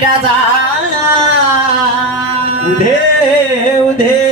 राजा उधे उधे.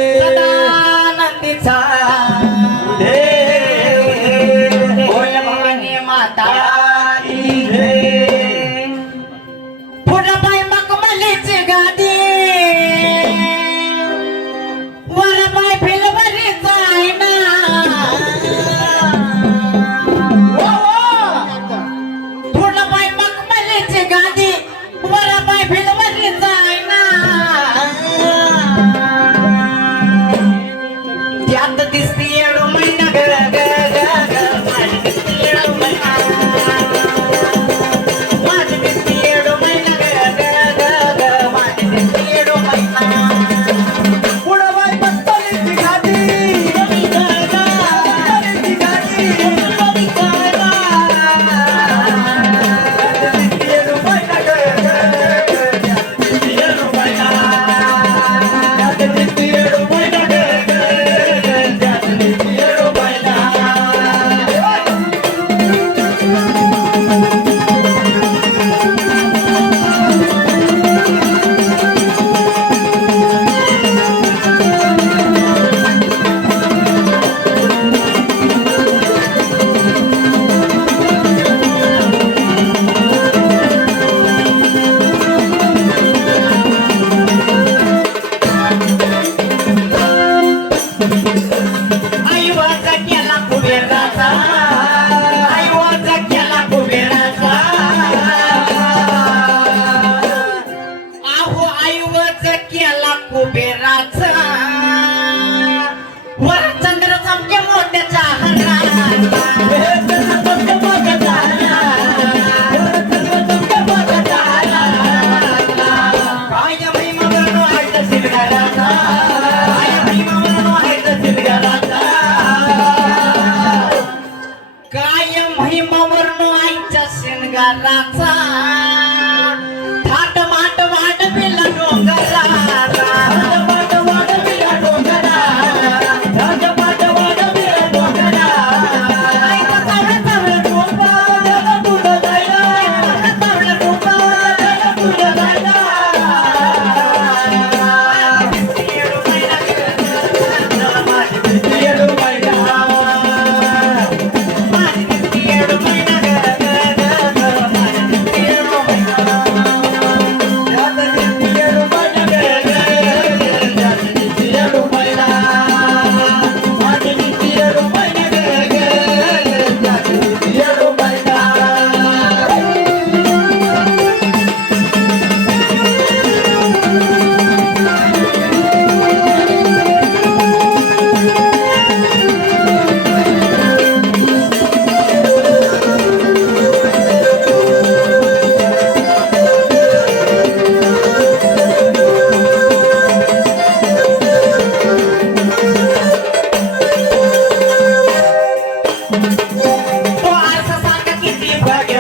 การรักษา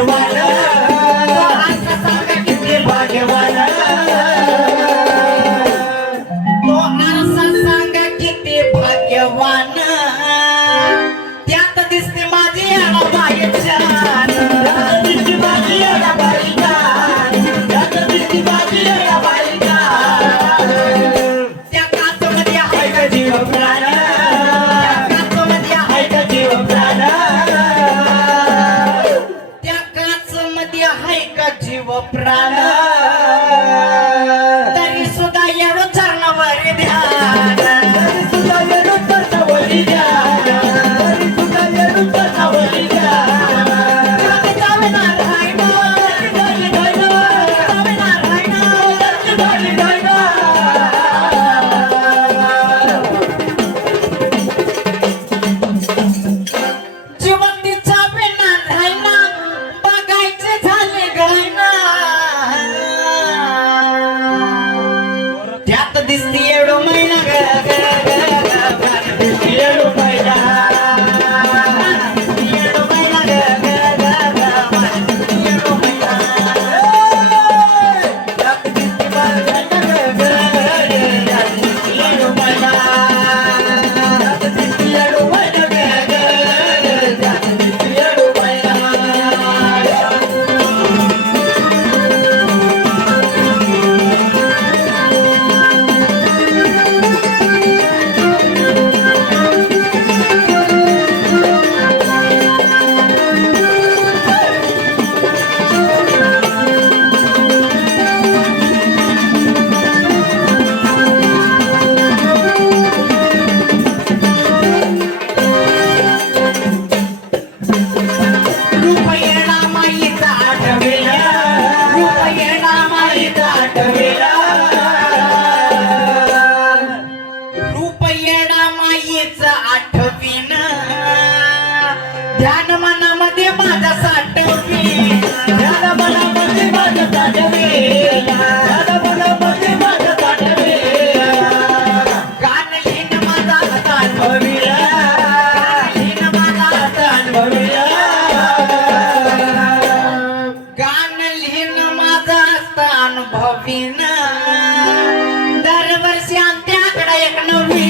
Marijuana. Prana. ಅನುಭವಿನ ದರ ವರ್ಷ ಅಂತ್ಯಾಕಡ ಎಕನವಿ